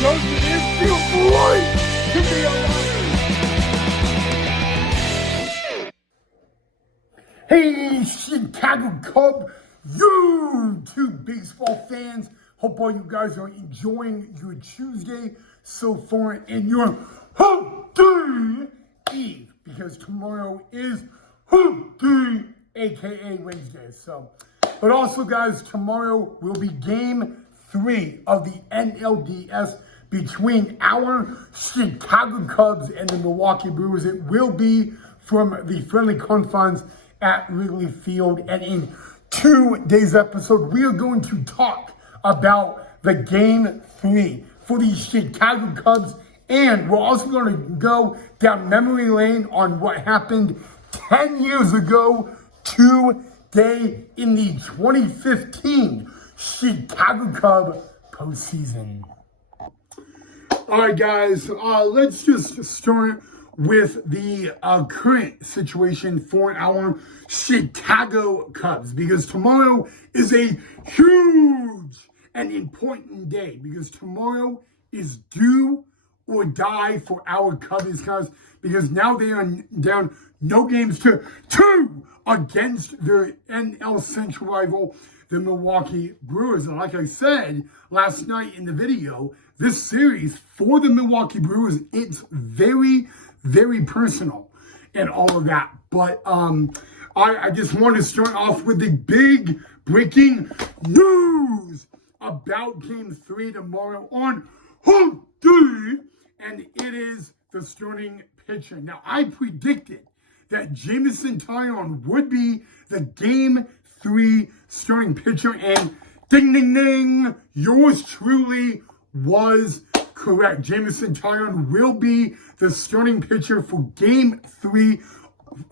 Jones, it is feel great to be alive. Hey, Chicago Cub, YouTube baseball fans. Hope all you guys are enjoying your Tuesday so far and your Hump Day Eve, because tomorrow is Hump Day, aka Wednesday. But also, guys, tomorrow will be Game 3 of the NLDS between our Chicago Cubs and the Milwaukee Brewers. It will be from the friendly confines at Wrigley Field. And in today's episode, we are going to talk about the Game 3 for the Chicago Cubs. And we're also going to go down memory lane on what happened 10 years ago today in the 2015 Chicago Cub postseason. All right, guys, let's just start with the current situation for our Chicago Cubs, because tomorrow is a huge and important day, because tomorrow is do or die for our Cubs, guys, because now they are down no games to 2 against their NL Central rival, the Milwaukee Brewers. And like I said last night in the video, this series for the Milwaukee Brewers, it's very, very personal and all of that. But I just want to start off with the big breaking news about Game 3 tomorrow on Hump Day, and it is the starting pitcher. Now, I predicted that Jameson Taillon would be the Game 3 starting pitcher, and ding, ding, ding, yours truly was correct. Jameson Taillon will be the starting pitcher for Game 3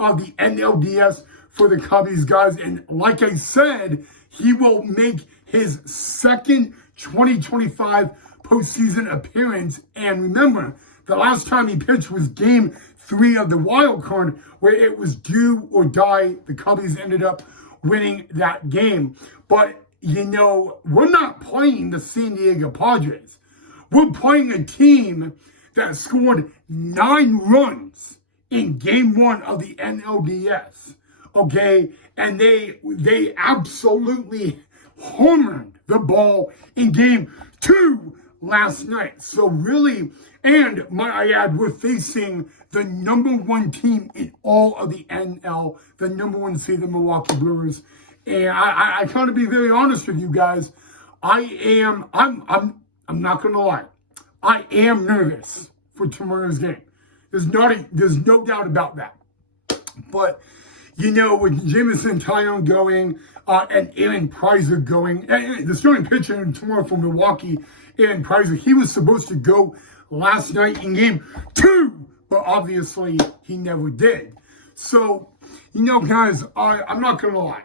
of the NLDS for the Cubbies, guys. And like I said, he will make his second 2025 postseason appearance. And remember, the last time he pitched was Game 3 of the wild card, where it was do or die. The Cubbies ended up winning that game. But, you know, we're not playing the San Diego Padres. We're playing a team that scored 9 runs in Game 1 of the NLDS, okay? And they absolutely homered the ball in Game 2 last night. So really, and might I add, we're facing the #1 team in all of the NL, the #1 seed, the Milwaukee Brewers. And I kind of be very honest with you guys. I'm not gonna lie. I am nervous for tomorrow's game. There's no doubt about that. But you know, with Jameson Taillon going and Aaron Preiser going, and the starting pitcher tomorrow for Milwaukee, Aaron Preiser, he was supposed to go last night in Game 2, but obviously he never did. So, you know, guys, I'm not gonna lie.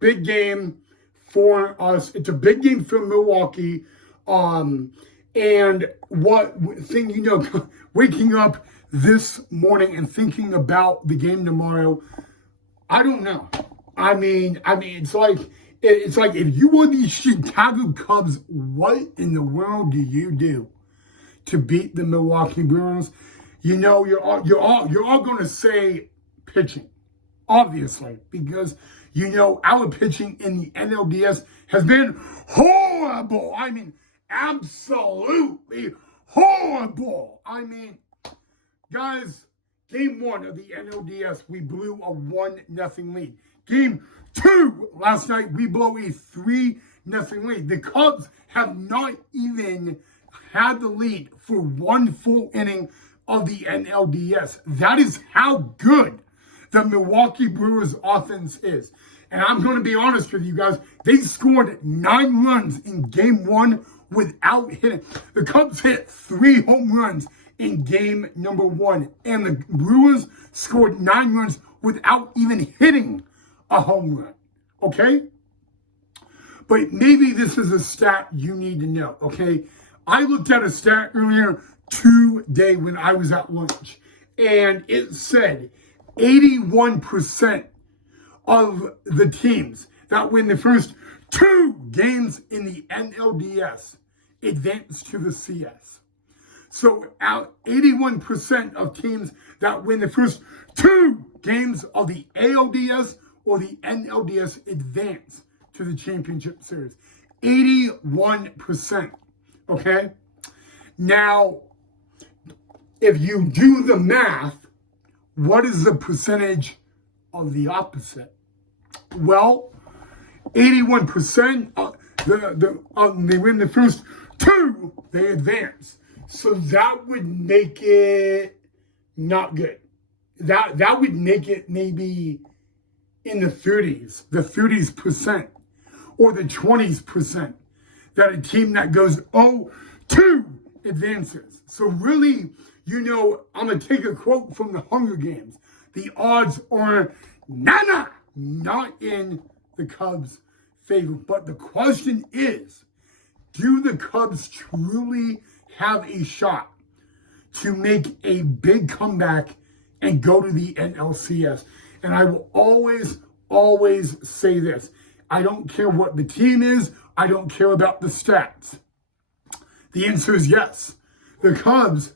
Big game for us. It's a big game for Milwaukee. And what thing, you know, waking up this morning and thinking about the game tomorrow, I don't know. I mean, it's like if you were the Chicago Cubs, what in the world do you do to beat the Milwaukee Brewers? You know, you're all going to say pitching, obviously, because you know our pitching in the NLDS has been horrible. I mean, absolutely horrible. I mean, guys, Game 1 of the NLDS, we blew a 1-0 lead. Game 2 last night, we blew a 3-0 lead. The Cubs have not even had the lead for 1 full inning of the NLDS. That is how good the Milwaukee Brewers offense is. And I'm going to be honest with you guys, they scored 9 runs in Game 1 without hitting. The Cubs hit 3 home runs in Game 1, and the Brewers scored 9 runs without even hitting a home run, okay? But maybe this is a stat you need to know, okay? I looked at a stat earlier today when I was at lunch, and it said 81% of the teams that win the first 2 games in the NLDS advance to the CS. So out 81% of teams that win the first 2 games of the ALDS or the NLDS advance to the championship series. 81%. Okay? Now, if you do the math, what is the percentage of the opposite? Well, 81%, they win the first 2, they advance. So that would make it not good. That would make it maybe in the 30s percent, or the 20s%, that a team that goes 0-2 advances. So really, I'm going to take a quote from the Hunger Games. The odds are not in the Cubs' favor. But the question is, do the Cubs truly have a shot to make a big comeback and go to the NLCS? And I will always say this. I don't care what the team is. I don't care about the stats. The answer is yes. The Cubs,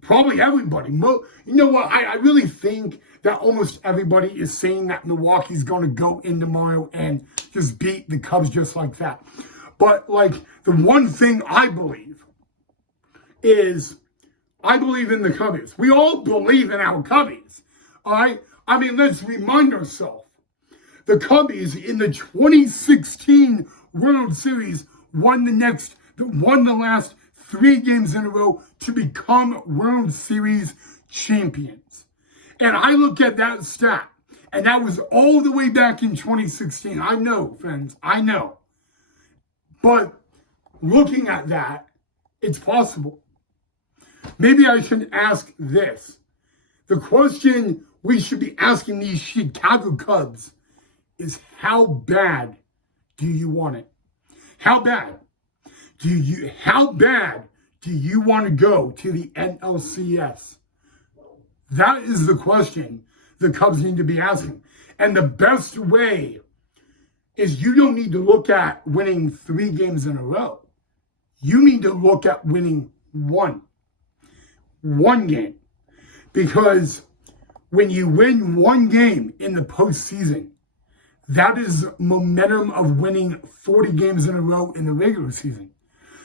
probably everybody. You know what? I really think that almost everybody is saying that Milwaukee's going to go in tomorrow and just beat the Cubs just like that. But, the one thing I believe is I believe in the Cubbies. We all believe in our Cubbies. All right? I mean, let's remind ourselves. The Cubbies in the 2016 World Series won the last 3 games in a row to become World Series champions. And I look at that stat, and that was all the way back in 2016. I know, friends, I know. But looking at that, it's possible. Maybe I should ask this. The question we should be asking these Chicago Cubs is, how bad do you want it? How bad do you want to go to the NLCS? That is the question the Cubs need to be asking. And the best way is, you don't need to look at winning 3 games in a row. You need to look at winning one game. Because when you win 1 game in the postseason, that is momentum of winning 40 games in a row in the regular season.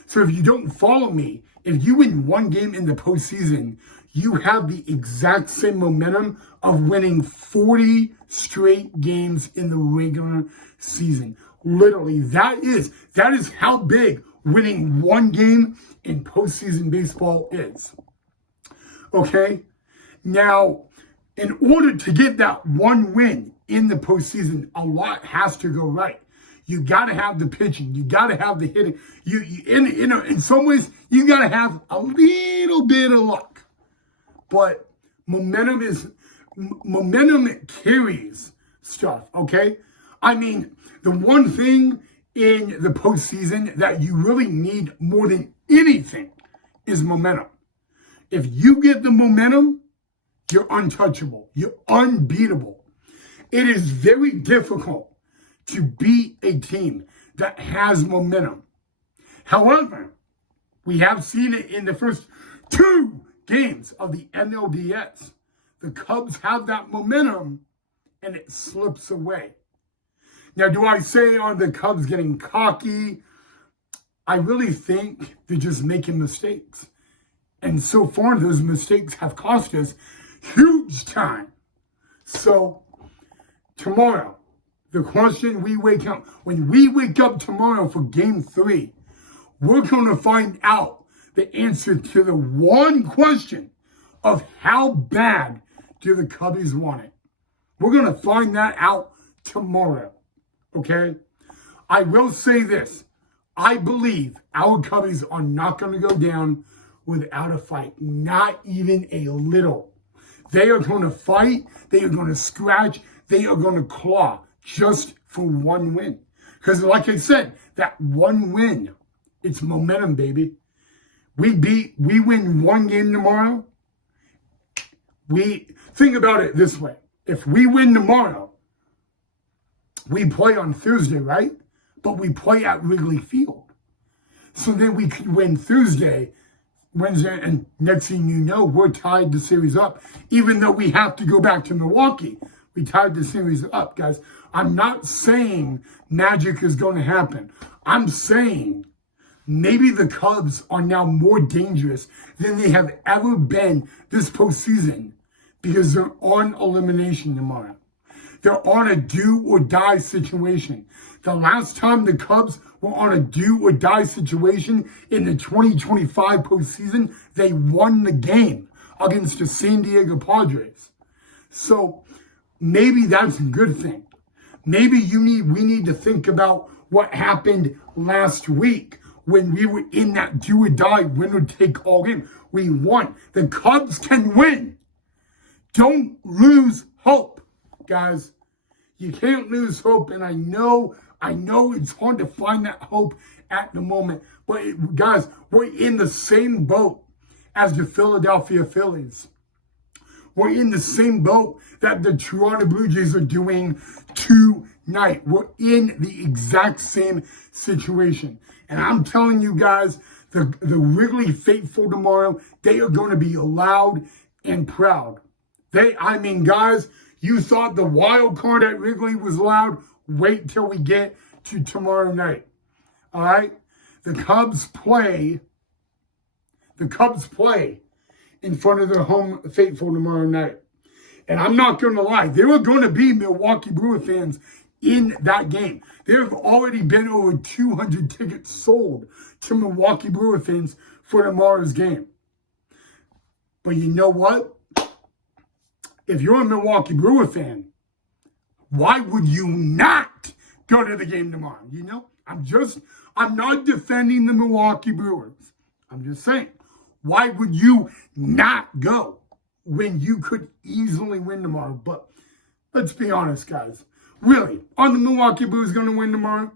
So if you don't follow me, if you win 1 game in the postseason, you have the exact same momentum of winning 40 straight games in the regular season. Literally, that is how big winning 1 game in postseason baseball is. Okay? Now, in order to get that 1 win in the postseason, a lot has to go right. You got to have the pitching. You got to have the hitting. In some ways, you got to have a little bit of luck. But momentum carries stuff, okay? I mean, the one thing in the postseason that you really need more than anything is momentum. If you get the momentum, you're untouchable. You're unbeatable. It is very difficult to beat a team that has momentum. However, we have seen it in the first 2 games of the NLDS. The Cubs have that momentum, and it slips away. Now, do I say, are the Cubs getting cocky? I really think they're just making mistakes. And so far, those mistakes have cost us huge time. So, tomorrow, the question when we wake up tomorrow for game 3, we're going to find out the answer to the one question of how bad do the Cubbies want it. We're going to find that out tomorrow, okay? I will say this. I believe our Cubbies are not going to go down without a fight, not even a little. They are going to fight, they are going to scratch, they are going to claw just for 1 win. Because like I said, that 1 win, it's momentum, baby. We win 1 game tomorrow. Think about it this way. If we win tomorrow, we play on Thursday, right? But we play at Wrigley Field. so then we could win Thursday, Wednesday, and next thing you know, we're tied the series up. Even though we have to go back to Milwaukee, we tied the series up, guys. I'm not saying magic is going to happen. I'm saying maybe the Cubs are now more dangerous than they have ever been this postseason because they're on elimination tomorrow. They're on a do or die situation. The last time the Cubs were on a do or die situation in the 2025 postseason, they won the game against the San Diego Padres. So maybe that's a good thing. Maybe we need to think about what happened last week when we were in that do or die, winner take all game. We won. The Cubs can win. Don't lose hope, guys. You can't lose hope, and I know it's hard to find that hope at the moment. But guys, we're in the same boat as the Philadelphia Phillies. We're in the same boat that the Toronto Blue Jays are doing tonight. We're in the exact same situation. And I'm telling you guys, the Wrigley faithful tomorrow, they are going to be loud and proud. Guys, you thought the wild card at Wrigley was loud? Wait till we get to tomorrow night. All right? The Cubs play in front of their home faithful tomorrow night. And I'm not going to lie, there are going to be Milwaukee Brewer fans in that game. There have already been over 200 tickets sold to Milwaukee Brewer fans for tomorrow's game. But you know what? If you're a Milwaukee Brewer fan, why would you not go to the game tomorrow? You know, I'm not defending the Milwaukee Brewers. I'm just saying, why would you not go when you could easily win tomorrow? But let's be honest, guys. Really, are the Milwaukee Brewers going to win tomorrow?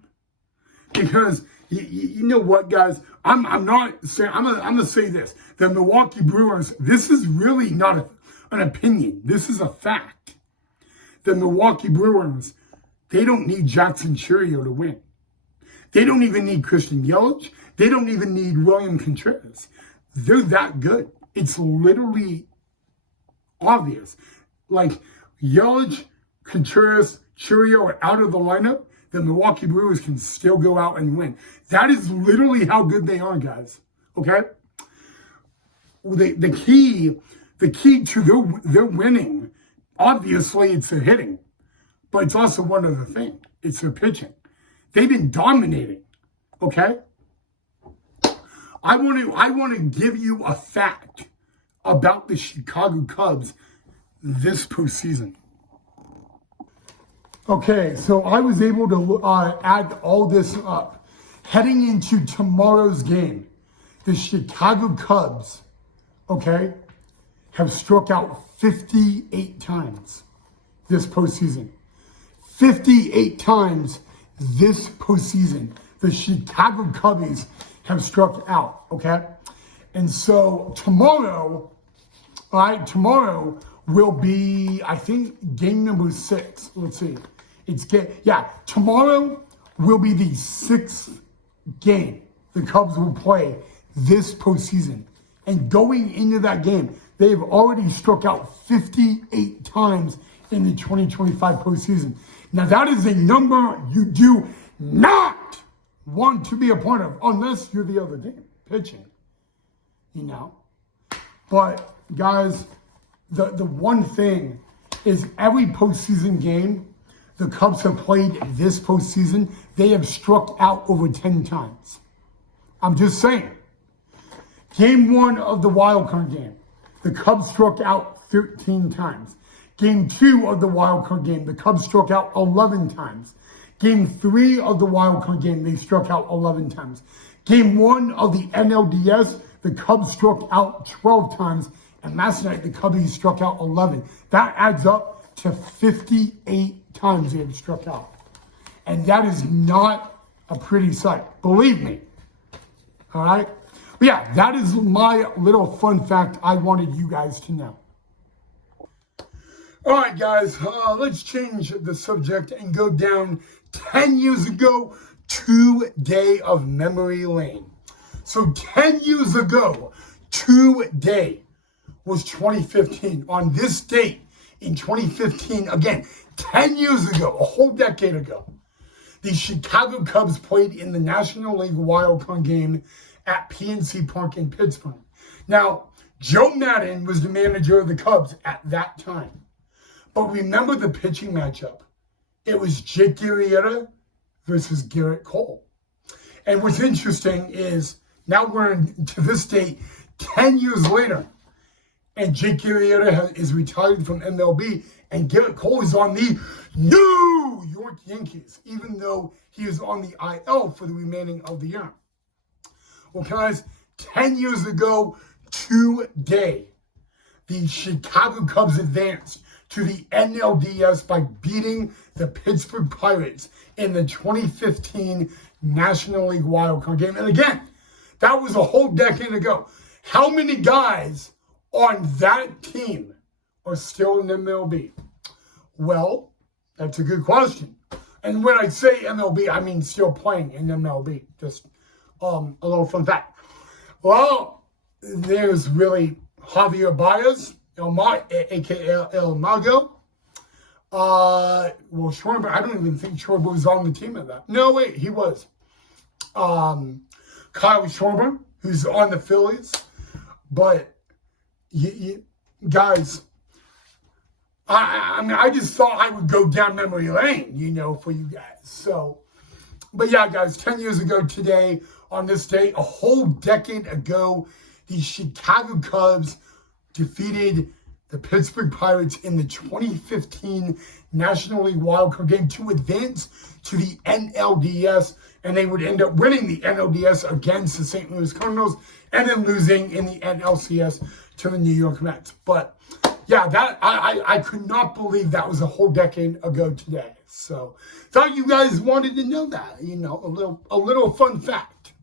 Because you know what, guys? I'm not saying. I'm gonna say this: the Milwaukee Brewers. This is really not an opinion. This is a fact. The Milwaukee Brewers, they don't need Jackson Chourio to win. They don't even need Christian Yelich. They don't even need William Contreras. They're that good. It's literally obvious. Like Yelich, Contreras, Chourio are out of the lineup, the Milwaukee Brewers can still go out and win. That is literally how good they are, guys. Okay? The key to their winning, obviously it's their hitting, but it's also one other thing. It's their pitching. They've been dominating. Okay? I want to give you a fact about the Chicago Cubs this postseason. Okay, so I was able to add all this up. Heading into tomorrow's game, the Chicago Cubs, okay, have struck out 58 times this postseason. 58 times this postseason, the Chicago Cubbies have struck out, okay? And so tomorrow, all right, tomorrow will be, I think, game number 6. Let's see. Tomorrow will be the 6th game the Cubs will play this postseason. And going into that game, they've already struck out 58 times in the 2025 postseason. Now, that is a number you do not want to be a part of unless you're the other team pitching, you know. But, guys, the one thing is every postseason game the Cubs have played this postseason, they have struck out over 10 times. I'm just saying. Game 1 of the wild card game, the Cubs struck out 13 times. Game 2 of the wild card game, the Cubs struck out 11 times. Game 3 of the wild card game, they struck out 11 times. Game 1 of the NLDS, the Cubs struck out 12 times. And last night, the Cubbies struck out 11. That adds up to 58 times they have struck out. And that is not a pretty sight. Believe me. All right? But yeah, that is my little fun fact I wanted you guys to know. All right, guys, let's change the subject and go down 10 years ago to Day of Memory Lane. So 10 years ago, today was 2015. On this date in 2015, again, 10 years ago, a whole decade ago, the Chicago Cubs played in the National League wildcard game at PNC Park in Pittsburgh. Now, Joe Madden was the manager of the Cubs at that time. But remember the pitching matchup. It was Jake Arrieta versus Garrett Cole. And what's interesting is now we're to this date, 10 years later, and Jake Arrieta is retired from MLB, and Garrett Cole is on the New York Yankees, even though he is on the IL for the remaining of the year. Well, guys, 10 years ago today, the Chicago Cubs advanced to the NLDS by beating the Pittsburgh Pirates in the 2015 National League wildcard game. And again, that was a whole decade ago. How many guys on that team are still in MLB? Well, that's a good question. And when I say MLB, I mean still playing in MLB. Just a little fun fact. Well, there's really Javier Baez, a.k.a. El Mago. Well, Schwarber, I don't even think Schwarber was on the team at that. No, wait, he was. Kyle Schwarber, who's on the Phillies. But, guys, I mean, I just thought I would go down memory lane, for you guys. So, but yeah, guys, 10 years ago today, on this day, a whole decade ago, the Chicago Cubs defeated the Pittsburgh Pirates in the 2015 National League wildcard game to advance to the NLDS, and they would end up winning the NLDS against the St. Louis Cardinals and then losing in the NLCS to the New York Mets. But yeah, that I could not believe that was a whole decade ago today. So thought you guys wanted to know that, a little fun fact.